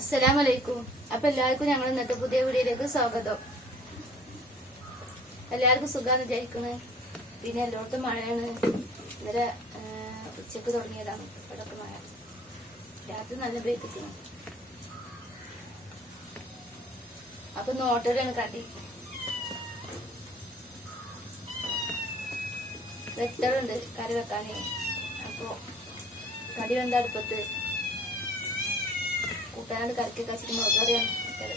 അസ്സലാമലൈക്കും. അപ്പൊ എല്ലാവർക്കും ഞങ്ങൾ ഇന്നത്തെ പുതിയ വീഡിയോയിലേക്ക് സ്വാഗതം. എല്ലാവർക്കും സുഖാന്ന് വിചാരിക്കണ്. പിന്നെ എല്ലായിടത്തും മഴയാണ്. ഇന്നലെ ഉച്ചക്ക് തുടങ്ങിയതാണ് ഇവിടൊക്കെ മഴ. രാത്രി നല്ല പെയ്തിരിക്കുന്നു. അപ്പൊ നോട്ടോടെയാണ് കടി. വെട്ടറുണ്ട് കറി വെക്കാനേ. അപ്പൊ കടി വെന്ത അടുപ്പത്ത് കൂട്ടാനായിട്ട് കറിക്ക് കച്ചിട്ട് മുളക് കറിയാണ് ഇട്ടത്.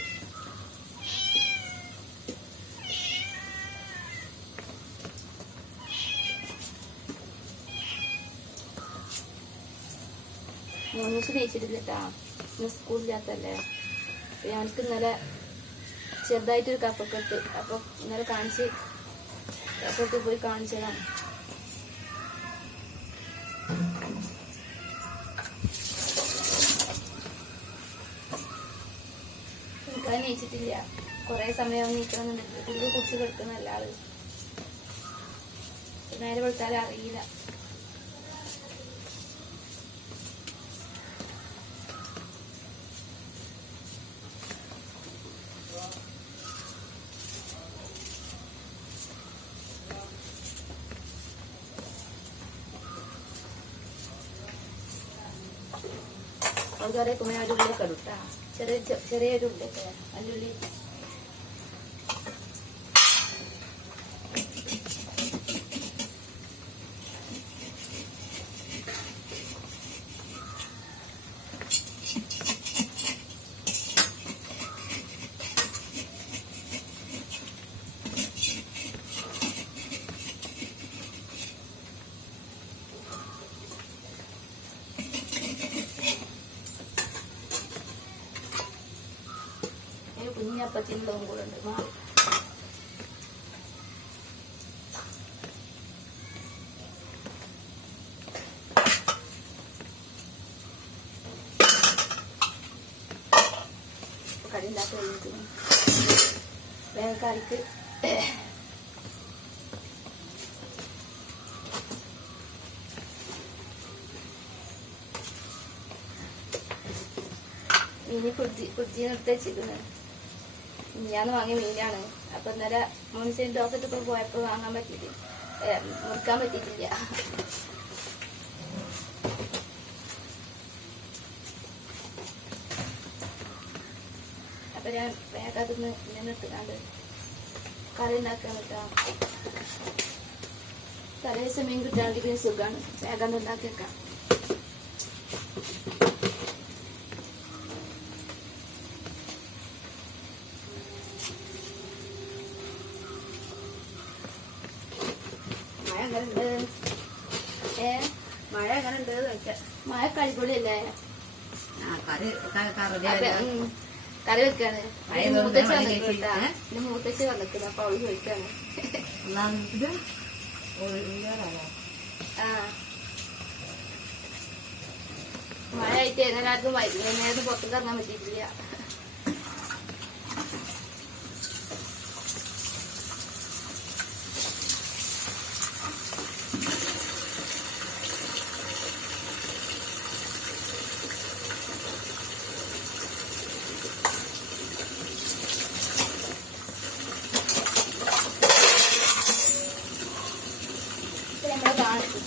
ന്യൂസ് തേച്ചിട്ടില്ല കേട്ടാ. ഇന്ന് സ്കൂളില്ലാത്തല്ലേ. ഞങ്ങൾക്ക് ഇന്നലെ ചെറുതായിട്ടൊരു കഫക്കെട്ട്. അപ്പൊ ഇന്നലെ കാണിച്ച് കഫക്കെട്ട് പോയി കാണിച്ചതാണ്. നീച്ചിട്ടില്ല. കൊറേ സമയം നീക്കണമെന്നുണ്ടെങ്കിൽ പുള്ളി കുടിച്ച് കിടക്കുന്നല്ല ആള്. നേരെ വെളുത്താലും അറിയില്ല. അത് കറിയൊക്കെ ഒരു ഉള്ളിയൊക്കെ ഇടുട്ടാ. ചെറിയൊരു ഉള്ളിയൊക്കെ അല്ലുള്ളി. കുഞ്ഞപ്പത്തിനുള്ളതും കൂടെ ഉണ്ട്. കറി ഉണ്ടാക്കി കഴിഞ്ഞിട്ട് വേഗക്കാരിക്ക് ഇനി ഫ്രിഡ്ജിൽ നിർത്തി വെച്ചിരിക്കുന്നത്. ഞാൻ വാങ്ങിയ മീനാണ്. അപ്പൊ ഇന്നലെ മുൻസിൻ ഡോക്ടർക്ക് പോയപ്പോ വാങ്ങാൻ മുറിക്കാൻ പറ്റിയിട്ടില്ല. അപ്പൊ ഞാൻ വേഗം അതൊന്ന് ഇങ്ങനെ ഇട്ടുകാണ്ട് കറി ഉണ്ടാക്കാൻ പറ്റാം. തലേ സമയം കിട്ടാണ്ടെങ്കിൽ സുഖമാണ്. വേഗം ഉണ്ടാക്കി വെക്കാം. മഴ എങ്ങനെ ഉണ്ട് ചോദിച്ചാ. മഴ അടിപൊളിയല്ലേ. കറി വെക്കാണ്. മൂത്തച്ഛ വന്നിട്ടുണ്ട്. അപ്പൊ അവള് ചോദിക്കാണ്. മഴ ആയിട്ട് എല്ലാവർക്കും വൈകുന്നേരം പുറത്തേക്ക് ഇറങ്ങാൻ പറ്റിയിട്ടില്ല.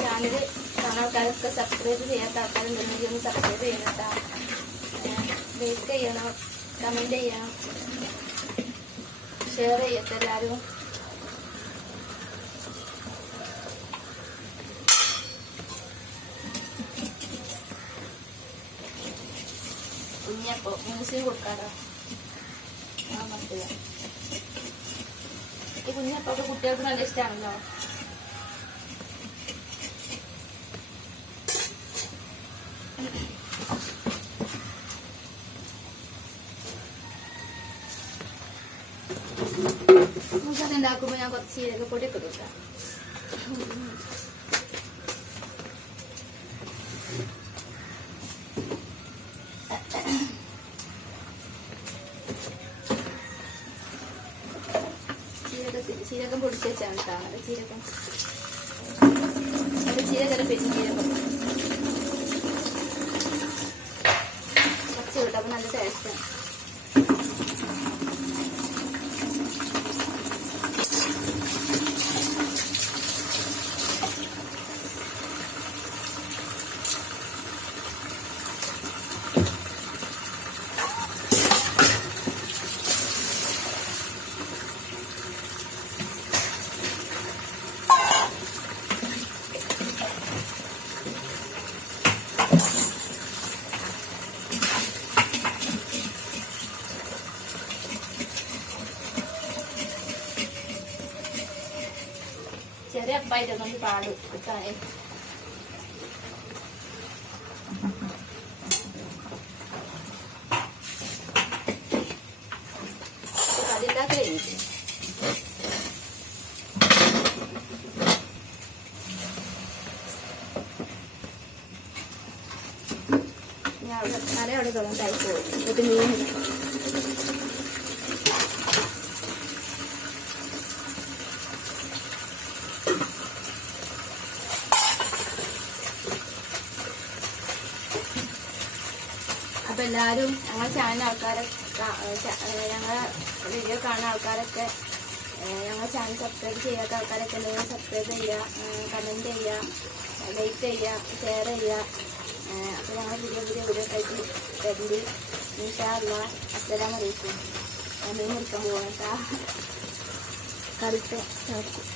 ചാനൽ കാണാൻ ആൾക്കാരൊക്കെ സബ്സ്ക്രൈബ് ചെയ്യാത്ത ആൾക്കാരുണ്ടെങ്കിൽ ഒന്ന് സബ്സ്ക്രൈബ് ചെയ്യണം കേട്ടോ. ലൈക്ക് ചെയ്യണം, കമന്റ് ചെയ്യണം, ഷെയർ ചെയ്യട്ടെ എല്ലാവരും. കുഞ്ഞപ്പോ മ്യൂസിയം കൊടുക്കാലോ. ഈ കുഞ്ഞപ്പൊക്കെ കുട്ടികൾക്ക് നല്ല ഇഷ്ടമാണല്ലോ. മൂസൊക്കെ ഉണ്ടാക്കുമ്പോ ഞാൻ കുറച്ച് ചീരകപ്പൊടിയൊക്കെ കൊടുക്കാം. ചീരകം പൊടിച്ച് വെച്ചാണ് കേട്ടോ. ചീരകം ചീരകര പെരും ചീരകം കുറച്ച് കിട്ടും. അപ്പൊ നല്ല ടേസ്റ്റാണ്. ചെറിയ അപ്പായിട്ട് നമുക്ക് പാടും കിട്ടാനേ. അതില്ലാത്ത കഴിഞ്ഞിട്ട് ഞാൻ അവിടെ തുടങ്ങി കഴിച്ചു പോകും. മീൻ അപ്പൊ എല്ലാവരും ഞങ്ങളെ ചാനൽ ഞങ്ങളെ വീഡിയോ കാണുന്ന ആൾക്കാരൊക്കെ ഞങ്ങളെ ചാനൽ സബ്സ്ക്രൈബ് ചെയ്യാത്ത ആൾക്കാരൊക്കെ എല്ലാവരും സബ്സ്ക്രൈബ് ചെയ്യുക, കമൻറ്റ് ചെയ്യുക, ലൈക്ക് ചെയ്യുക, ഷെയർ ചെയ്യുക. അപ്പോൾ ഞങ്ങൾ പുതിയ വീഡിയോ ആയിട്ട് തരുന്നുണ്ട്. ഇൻഷാ അല്ലാഹ്. അസ്സലാമു അലൈക്കും. മീൻ മുറിക്കാൻ പോകണം കേട്ടോ. കറിക്ക് ചേർക്കും.